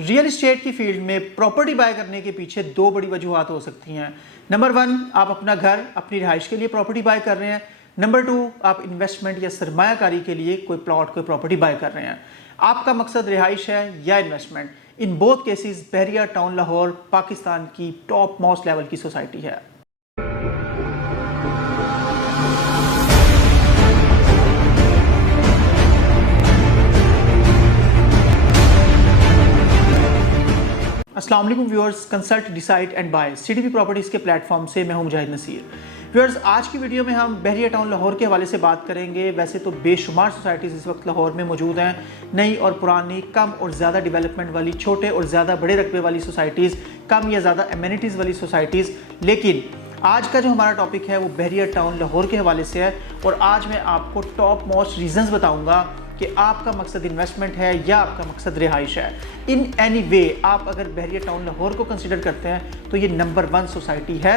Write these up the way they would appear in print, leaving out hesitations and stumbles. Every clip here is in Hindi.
रियल इस्टेट की फील्ड में प्रॉपर्टी बाय करने के पीछे दो बड़ी वजूहत हो सकती हैं। नंबर वन, आप अपना घर अपनी रिहाइश के लिए प्रॉपर्टी बाय कर रहे हैं। नंबर टू, आप इन्वेस्टमेंट या सरमायाकारी के लिए कोई प्लॉट कोई प्रॉपर्टी बाय कर रहे हैं। आपका मकसद रिहाइश है या investment. In both cases Bahria town Lahore Pakistan की टॉप मोस्ट लेवल की सोसाइटी है। अस्सलाम वालेकुम viewers, consult decide and buy CDP properties के प्लेटफॉर्म से मैं हूं मुजाहिद नसीर। व्यूअर्स, आज की वीडियो में हम बहरिया टाउन लाहौर के हवाले से बात करेंगे। वैसे तो बेशुमार सोसाइटीज़ इस वक्त लाहौर में मौजूद हैं, नई और पुरानी, कम और ज़्यादा डेवलपमेंट वाली, छोटे और ज़्यादा बड़े रकबे वाली सोसाइटीज़, कम या ज़्यादा एमिनिटीज़ वाली सोसाइटीज़। लेकिन आज का जो हमारा टॉपिक है वो बहरिया टाउन लाहौर के हवाले से है और आज मैं आपको टॉप मोस्ट रीजंस बताऊंगा कि आपका मकसद इन्वेस्टमेंट है या आपका मकसद रिहाइश है। इन एनी वे आप अगर बहरिया टाउन लाहौर को कंसिडर करते हैं तो ये नंबर 1 सोसाइटी है।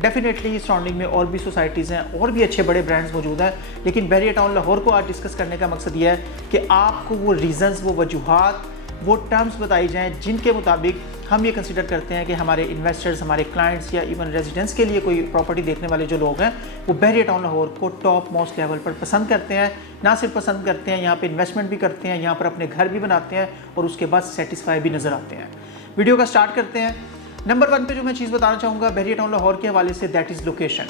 डेफिनेटली सराउंडिंग में और भी सोसाइटीज़ हैं और भी अच्छे बड़े ब्रांड्स मौजूद हैं, लेकिन बहरिया टाउन लाहौर को आज डिस्कस करने का मकसद ये है कि आपको वो रीजंस, वो वजूहात, वो टर्म्स बताई जाएँ जिनके मुताबिक हम ये कंसिडर करते हैं कि हमारे इन्वेस्टर्स, हमारे क्लाइंट्स या इवन रेजिडेंट्स के लिए कोई प्रॉपर्टी देखने वाले जो लोग हैं वो बहरिया टाउन लाहौर को टॉप मोस्ट लेवल पर पसंद करते हैं। ना सिर्फ पसंद करते हैं, यहाँ पे इन्वेस्टमेंट भी करते हैं, यहाँ पर अपने घर भी बनाते हैं और उसके बाद सेटिस्फाई भी नज़र आते हैं। वीडियो का स्टार्ट करते हैं। नंबर 1 पे जो मैं चीज़ बताना चाहूँगा बहरिया टाउन लाहौर के हवाले से, दैट इज़ लोकेशन।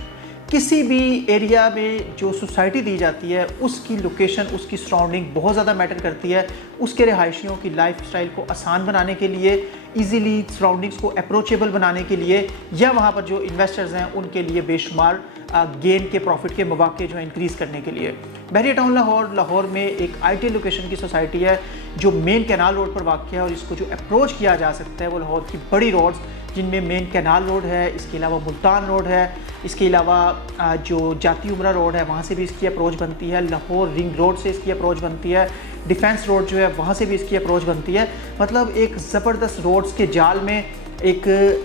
किसी भी एरिया में जो सोसाइटी दी जाती है उसकी लोकेशन, उसकी सराउंडिंग बहुत ज़्यादा मैटर करती है। उसके रिहायशियों की लाइफस्टाइल को आसान बनाने के लिए, इजीली सराउंडिंग्स को अप्रोचेबल बनाने के लिए, या वहाँ पर जो इन्वेस्टर्स हैं उनके लिए बेशुमार गेन के, प्रॉफिट के मौके जो है इंक्रीज़ करने के लिए। बहरिया टाउन लाहौर में एक आईटी लोकेशन की सोसाइटी है जो मेन कैनाल रोड पर वाक़ है और इसको जो अप्रोच किया जा सकता है वो लाहौर की बड़ी रोड्स जिनमें मेन कैनाल रोड है, इसके अलावा मुल्तान रोड है, इसके अलावा जो जाती उमरा रोड है वहाँ से भी इसकी अप्रोच बनती है, लाहौर रिंग रोड से इसकी अप्रोच बनती है, डिफेंस रोड जो है वहाँ से भी इसकी अप्रोच बनती है। मतलब एक ज़बरदस्त रोड्स के जाल में एक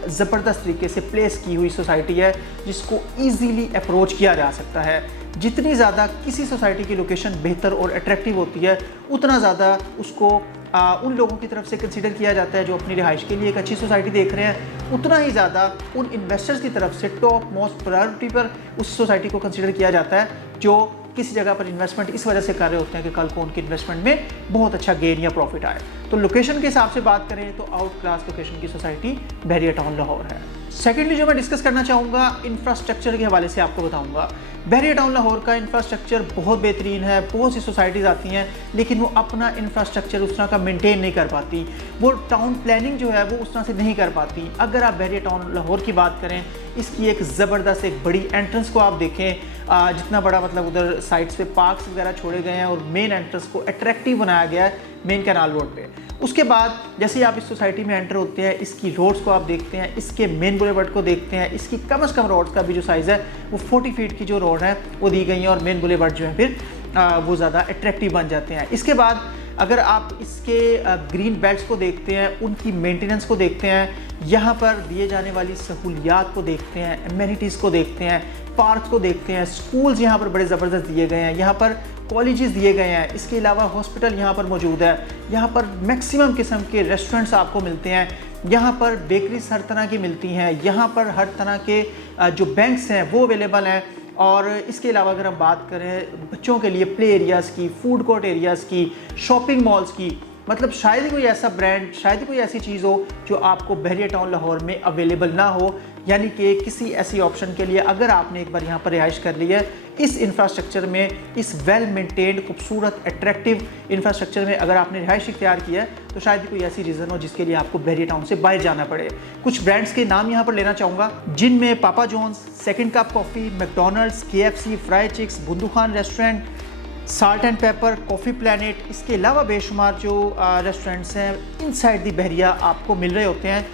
ज़बरदस्त तरीके से प्लेस की हुई सोसाइटी है जिसको ईजीली अप्रोच किया जा सकता है। जितनी ज़्यादा किसी सोसाइटी की लोकेशन बेहतर और अट्रैक्टिव होती है उतना ज़्यादा उसको उन लोगों की तरफ से कंसीडर किया जाता है जो अपनी रिहाइश के लिए एक अच्छी सोसाइटी देख रहे हैं। उतना ही ज़्यादा उन इन्वेस्टर्स की तरफ से टॉप मोस्ट प्रायोरिटी पर उस सोसाइटी को कंसीडर किया जाता है जो किसी जगह पर इन्वेस्टमेंट इस वजह से कर रहे होते हैं कि कल को उनके इन्वेस्टमेंट में बहुत अच्छा गेन या प्रॉफिट आए। तो लोकेशन के हिसाब से बात करें तो आउट क्लास लोकेशन की सोसाइटी बहरिया टाउन लाहौर है। सेकेंडली जो मैं डिस्कस करना चाहूँगा इंफ्रास्ट्रक्चर के हवाले से आपको बताऊँगा। बहरिया टाउन लाहौर का इंफ्रास्ट्रक्चर बहुत बेहतरीन है। बहुत सी सोसाइटीज़ आती हैं लेकिन वो अपना इंफ्रास्ट्रक्चर उस तरह का मेंटेन नहीं कर पाती, वो टाउन प्लानिंग जो है वो उस तरह से नहीं कर पाती। अगर आप बहरिया टाउन लाहौर की बात करें, इसकी एक ज़बरदस्त एक बड़ी एंट्रेंस को आप देखें, जितना बड़ा मतलब उधर साइड्स पे पार्क्स वगैरह छोड़े गए हैं और मेन एंट्रेंस को अट्रैक्टिव बनाया गया है मेन कैनाल रोड पे। उसके बाद जैसे ही आप इस सोसाइटी में एंटर होते हैं, इसकी रोड्स को आप देखते हैं, इसके मेन बुलेवर्ड को देखते हैं, इसकी कम से कम रोड्स का भी जो साइज़ है वो 40 फीट की जो रोड है वो दी गई है और मेन बुलेवर्ड जो है फिर वो ज़्यादा अट्रैक्टिव बन जाते हैं। इसके बाद अगर आप इसके ग्रीन बेल्ट्स को देखते हैं, उनकी मेंटेनेंस को देखते हैं, यहाँ पर दिए जाने वाली सहूलियात को देखते हैं, एमिनिटीज़ को देखते हैं, पार्क को देखते हैं, स्कूल्स यहाँ पर बड़े ज़बरदस्त दिए गए हैं, यहाँ पर कॉलेजेस दिए गए हैं, इसके अलावा हॉस्पिटल यहाँ पर मौजूद है, यहाँ पर मैक्सिमम किस्म के रेस्टोरेंट्स आपको मिलते हैं, यहाँ पर बेकरीज हर तरह की मिलती हैं, यहाँ पर हर तरह के जो बैंक्स हैं वो अवेलेबल हैं। और इसके अलावा अगर हम बात करें बच्चों के लिए प्ले एरियाज़ की, फूड कोर्ट एरियाज़ की, शॉपिंग मॉल्स की, मतलब शायद ही कोई ऐसा ब्रांड, शायद ही कोई ऐसी चीज़ हो जो आपको बहरिया टाउन लाहौर में अवेलेबल ना हो। यानी कि किसी ऐसी ऑप्शन के लिए अगर आपने एक बार यहाँ पर रिहाइश कर ली है, इस इंफ्रास्ट्रक्चर में, इस वेल मेंटेन्ड खूबसूरत अट्रैक्टिव इंफ्रास्ट्रक्चर में अगर आपने रिहाइश इख्तियार किया है तो शायद ही कोई ऐसी रीज़न हो जिसके लिए आपको बहरिया टाउन से बाहर जाना पड़े। कुछ ब्रांड्स के नाम यहाँ पर लेना चाहूँगा जिनमें Papa John's, Second Cup coffee, McDonald's, KFC, Fri Chicks, Bundu Khan restaurant, Salt and Pepper, Coffee Planet, इसके अलावा बेशुमार जो रेस्टोरेंट्स हैं इनसाइड दी बहरिया आपको मिल रहे होते हैं,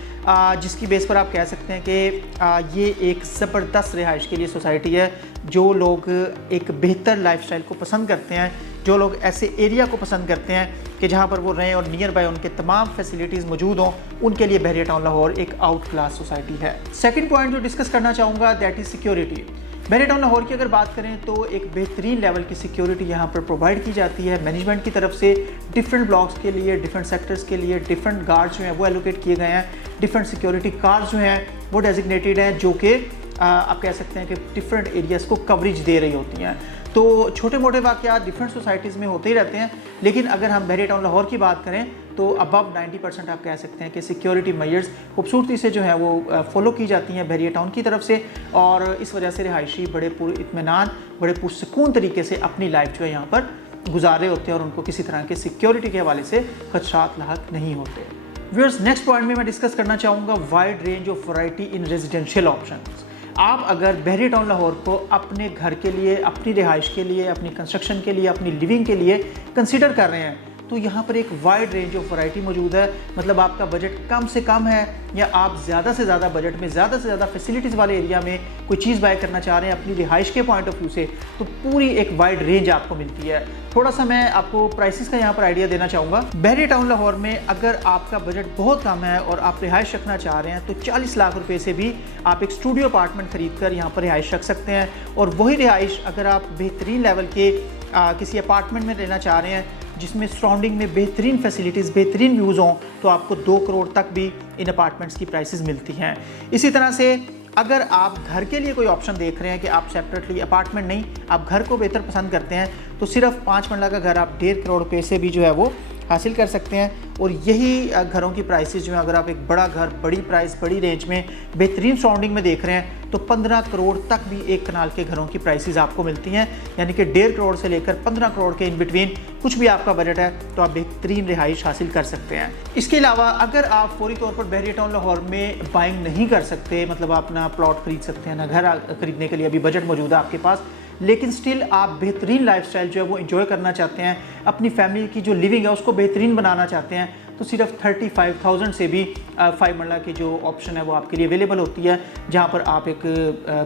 जिसकी बेस पर आप कह सकते हैं कि ये एक ज़बरदस्त रिहाइश के लिए सोसाइटी है। जो लोग एक बेहतर लाइफस्टाइल को पसंद करते हैं, जो लोग ऐसे एरिया को पसंद करते हैं कि जहाँ पर वो रहें और नियर बाय उनके तमाम फैसिलिटीज़ मौजूद हों, उनके लिए बहरिया टाउन लाहौर एक आउट क्लास सोसाइटी है। सेकंड पॉइंट जो डिस्कस करना चाहूँगा that is security. Bahria town Lahore की अगर बात करें तो एक बेहतरीन लेवल की सिक्योरिटी यहाँ पर प्रोवाइड की जाती है मैनेजमेंट की तरफ से। डिफरेंट ब्लॉक्स के लिए, डिफरेंट सेक्टर्स के लिए डिफरेंट गार्ड्स जो हैं वो एलोकेट किए गए हैं। डिफरेंट सिक्योरिटी कार्स जो हैं वो डेजिग्नेटेड हैं, जो कि आप कह सकते हैं कि डिफरेंट एरियाज़ को कवरेज दे रही होती हैं। तो छोटे मोटे वाक़यात डिफरेंट सोसाइटीज़ में होते ही रहते हैं, लेकिन अगर हम बहरिया टाउन लाहौर की बात करें तो अबव 90% आप कह सकते हैं कि सिक्योरिटी मेजर्स खूबसूरती से जो है वो फॉलो की जाती हैं बहरिया टाउन की तरफ से, और इस वजह से रिहायशी बड़े पुरइत्मीनान, बड़े पुरसकून तरीके से अपनी लाइफ जो है यहाँ पर गुजार रहे होते हैं और उनको किसी तरह के सिक्योरिटी के हवाले से खदशात लाहक नहीं होते। व्यूअर्स, नेक्स्ट पॉइंट में मैं डिस्कस करना चाहूँगा wide range of variety in residential options. आप अगर बहरिया टाउन लाहौर को अपने घर के लिए, अपनी रिहाइश के लिए, अपनी कंस्ट्रक्शन के लिए, अपनी लिविंग के लिए कंसिडर कर रहे हैं तो यहाँ पर एक वाइड रेंज ऑफ वैरायटी मौजूद है। मतलब आपका बजट कम से कम है या आप ज़्यादा से ज़्यादा बजट में ज़्यादा से ज़्यादा फैसिलिटीज़ वाले एरिया में कोई चीज़ बाय करना चाह रहे हैं अपनी रिहाइश के पॉइंट ऑफ व्यू से, तो पूरी एक वाइड रेंज आपको मिलती है। थोड़ा सा मैं आपको प्राइसेस का यहाँ पर आइडिया देना चाहूँगा। बहरिया टाउन लाहौर में अगर आपका बजट बहुत कम है और आप रिहाइश रखना चाह रहे हैं तो 40 लाख रुपए से भी आप एक स्टूडियो अपार्टमेंट खरीद कर यहाँ पर रिहाइश रख सकते हैं। और वही रिहाइश अगर आप बेहतरीन लेवल के किसी अपार्टमेंट में रहना चाह रहे हैं जिसमें सराउंडिंग में बेहतरीन फैसिलिटीज़, बेहतरीन व्यूज़ हों, तो आपको 2 करोड़ तक भी इन अपार्टमेंट्स की प्राइसेस मिलती हैं। इसी तरह से अगर आप घर के लिए कोई ऑप्शन देख रहे हैं कि आप सेपरेटली अपार्टमेंट नहीं, आप घर को बेहतर पसंद करते हैं, तो सिर्फ 5 मरला का घर आप 1.5 करोड़ रुपये से भी जो है वो हासिल कर सकते हैं। और यही घरों की प्राइसेस जो है, अगर आप एक बड़ा घर, बड़ी प्राइस, बड़ी रेंज में बेहतरीन सराउंडिंग में देख रहे हैं तो 15 करोड़ तक भी एक कनाल के घरों की प्राइसेस आपको मिलती हैं। यानी कि 1.5 करोड़ से लेकर 15 करोड़ के इन बिटवीन कुछ भी आपका बजट है तो आप बेहतरीन रिहाइश हासिल कर सकते हैं। इसके अलावा अगर आप फौरी तौर पर बहरिया टाउन लाहौर में बाइंग नहीं कर सकते, मतलब आप ना प्लॉट खरीद सकते हैं ना घर खरीदने के लिए अभी बजट मौजूद है आपके पास, लेकिन स्टिल आप बेहतरीन लाइफस्टाइल जो है वो एंजॉय करना चाहते हैं, अपनी फैमिली की जो लिविंग है उसको बेहतरीन बनाना चाहते हैं, तो सिर्फ 35,000 से भी 5 मरला की जो ऑप्शन है वो आपके लिए अवेलेबल होती है, जहां पर आप एक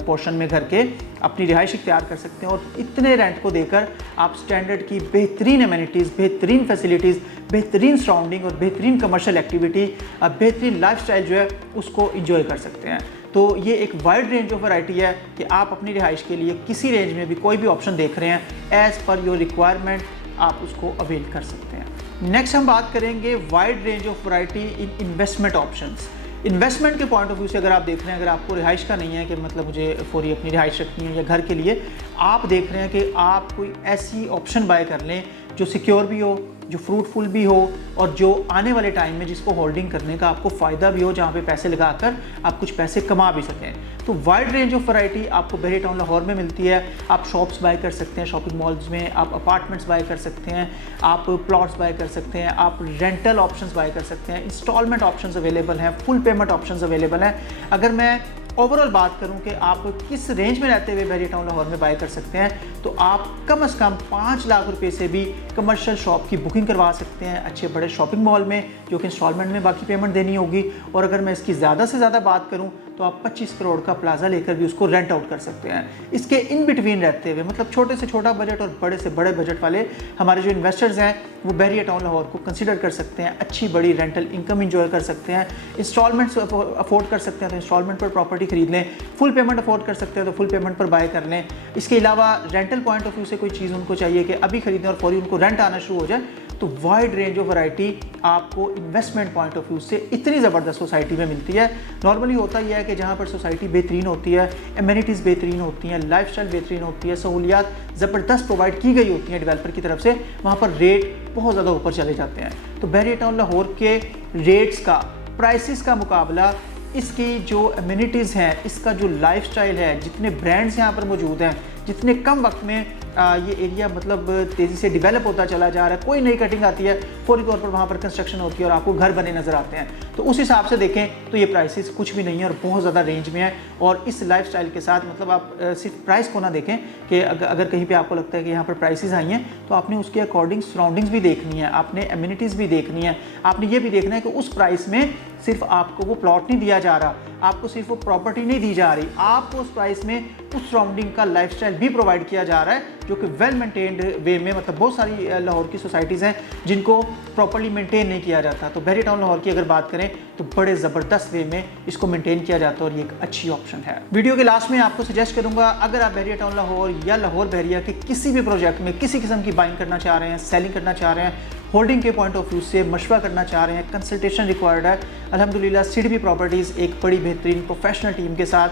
पोर्शन में घर के अपनी रिहाइश इख्तियार कर सकते हैं। और इतने रेंट को देकर आप स्टैंडर्ड की बेहतरीन एमिनिटीज़, बेहतरीन फैसिलिटीज़, बेहतरीन सराउंडिंग और बेहतरीन कमर्शियल एक्टिविटी, बेहतरीन लाइफस्टाइल जो है उसको इंजॉय कर सकते हैं। तो ये एक वाइड रेंज ऑफ वैरायटी है कि आप अपनी रिहाइश के लिए किसी रेंज में भी कोई भी ऑप्शन देख रहे हैं, एज़ पर योर रिक्वायरमेंट आप उसको अवेल कर सकते हैं। नेक्स्ट हम बात करेंगे wide range of variety in investment options. Investment के पॉइंट ऑफ व्यू से अगर आप देख रहे हैं, अगर आपको रिहाइश का नहीं है कि मतलब मुझे फौरी अपनी रिहाइश रखनी है या घर के लिए, आप देख रहे हैं कि आप कोई ऐसी ऑप्शन बाय कर लें जो सिक्योर भी हो, जो फ्रूटफुल भी हो और जो आने वाले टाइम में जिसको होल्डिंग करने का आपको फ़ायदा भी हो, जहाँ पे पैसे लगाकर आप कुछ पैसे कमा भी सकें। तो वाइड रेंज ऑफ वैरायटी आपको बहरिया टाउन लाहौर में मिलती है। आप शॉप्स बाय कर सकते हैं शॉपिंग मॉल्स में, आप अपार्टमेंट्स बाय कर सकते हैं, आप प्लॉट्स बाय कर सकते हैं, आप रेंटल ऑप्शंस बाय कर सकते हैं, इंस्टॉलमेंट ऑप्शंस अवेलेबल हैं, फुल पेमेंट ऑप्शंस अवेलेबल हैं। अगर मैं ओवरऑल बात करूं कि आप किस रेंज में रहते हुए बहरिया टाउन लाहौर में बाय कर सकते हैं, तो आप कम से कम 5 लाख रुपए से भी कमर्शियल शॉप की बुकिंग करवा सकते हैं अच्छे बड़े शॉपिंग मॉल में, जो कि इंस्टॉलमेंट में बाकी पेमेंट देनी होगी। और अगर मैं इसकी ज़्यादा से ज़्यादा बात करूं तो आप 25 करोड़ का प्लाजा लेकर भी उसको रेंट आउट कर सकते हैं। इसके इन बिटवीन रहते हुए, मतलब छोटे से छोटा बजट और बड़े से बड़े बजट वाले हमारे जो इन्वेस्टर्स हैं वो बहरिया टाउन लाहौर को कंसिडर कर सकते हैं, अच्छी बड़ी रेंटल इनकम इंजॉय कर सकते हैं, इंस्टॉलमेंट्स अफोर्ड कर सकते हैं तो इंस्टॉलमेंट पर प्रॉपर्टी खरीद लें, फुल पेमेंट अफोर्ड कर सकते हैं तो फुल पेमेंट पर बाय कर लें। इसके अलावा रेंटल पॉइंट ऑफ व्यू से कोई चीज़ उनको चाहिए कि अभी खरीदें और फौरी उनको रेंट आना शुरू हो जाए, तो वाइड रेंज ऑफ वैरायटी आपको इन्वेस्टमेंट पॉइंट ऑफ व्यू से इतनी ज़बरदस्त सोसाइटी में मिलती है। नॉर्मली होता यह है कि जहाँ पर सोसाइटी बेहतरीन होती है, एमिनिटीज़ बेहतरीन होती हैं, लाइफस्टाइल बेहतरीन होती है, सहूलियात ज़बरदस्त प्रोवाइड की गई होती हैं डेवलपर की तरफ से, वहाँ पर रेट बहुत ज़्यादा ऊपर चले जाते हैं। तो बहरिया टाउन लाहौर के रेट्स का, प्राइसेस का मुकाबला, इसकी जो एमिनिटीज़ हैं, इसका जो लाइफस्टाइल है, जितने ब्रांड्स यहाँ पर मौजूद हैं, जितने कम वक्त में ये एरिया मतलब तेज़ी से डेवलप होता चला जा रहा है, कोई नई कटिंग आती है फौरी तौर पर वहाँ पर कंस्ट्रक्शन होती है और आपको घर बने नज़र आते हैं, तो उस हिसाब से देखें तो ये प्राइसेस कुछ भी नहीं है और बहुत ज़्यादा रेंज में है। और इस लाइफस्टाइल के साथ मतलब आप सिर्फ प्राइस को ना देखें कि अगर कहीं पे आपको लगता है कि यहाँ पर प्राइसेस आई हैं तो आपने उसके अकॉर्डिंग सराउंडिंग्स भी देखनी है, आपने एमिनिटीज़ भी देखनी है, आपने ये भी देखना है कि उस प्राइस में सिर्फ आपको वो प्लॉट नहीं दिया जा रहा, आपको सिर्फ वो प्रॉपर्टी नहीं दी जा रही, आपको उस प्राइस में उस सराउंडिंग का लाइफस्टाइल भी प्रोवाइड किया जा रहा है जो कि वेल मेंटेन्ड वे में, मतलब बहुत सारी लाहौर की सोसाइटीज़ हैं जिनको प्रॉपर्ली मेंटेन नहीं किया जाता। तो बहरिया टाउन लाहौर की अगर बात करें तो बड़े ज़बरदस्त वे में इसको मेंटेन किया जाता है और ये एक अच्छी ऑप्शन है। वीडियो के लास्ट में आपको सजेस्ट करूंगा, अगर आप बहरिया टाउन लाहौर या लाहौर बहरिया के किसी भी प्रोजेक्ट में किसी किस्म की बाइंग करना चाह रहे हैं, सेलिंग करना चाह रहे हैं, होल्डिंग के पॉइंट ऑफ व्यू से मशवरा करना चाह रहे हैं, कंसल्टेशन रिक्वायर्ड है, अल्हम्दुलिल्लाह सीडीपी प्रॉपर्टीज़ एक बड़ी बेहतरीन प्रोफेशनल टीम के साथ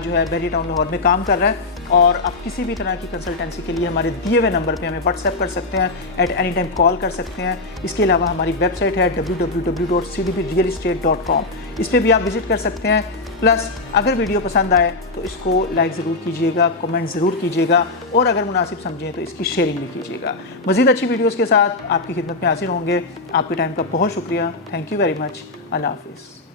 जो है बहरिया टाउन लाहौर में काम कर रहा है। और आप किसी भी तरह की कंसल्टेंसी के लिए हमारे दिए हुए नंबर पे हमें व्हाट्सएप कर सकते हैं, एट एनी टाइम कॉल कर सकते हैं। इसके अलावा हमारी वेबसाइट है www.cdprealestate.com, इस पर भी आप विज़िट कर सकते हैं। प्लस अगर वीडियो पसंद आए तो इसको लाइक ज़रूर कीजिएगा, कमेंट ज़रूर कीजिएगा और अगर मुनासिब समझें तो इसकी शेयरिंग भी कीजिएगा। मज़ीद अच्छी वीडियोज़ के साथ आपकी खिदमत में हाजिर होंगे। आपके टाइम का बहुत शुक्रिया। Thank you very much. अल्लाह हाफिज़।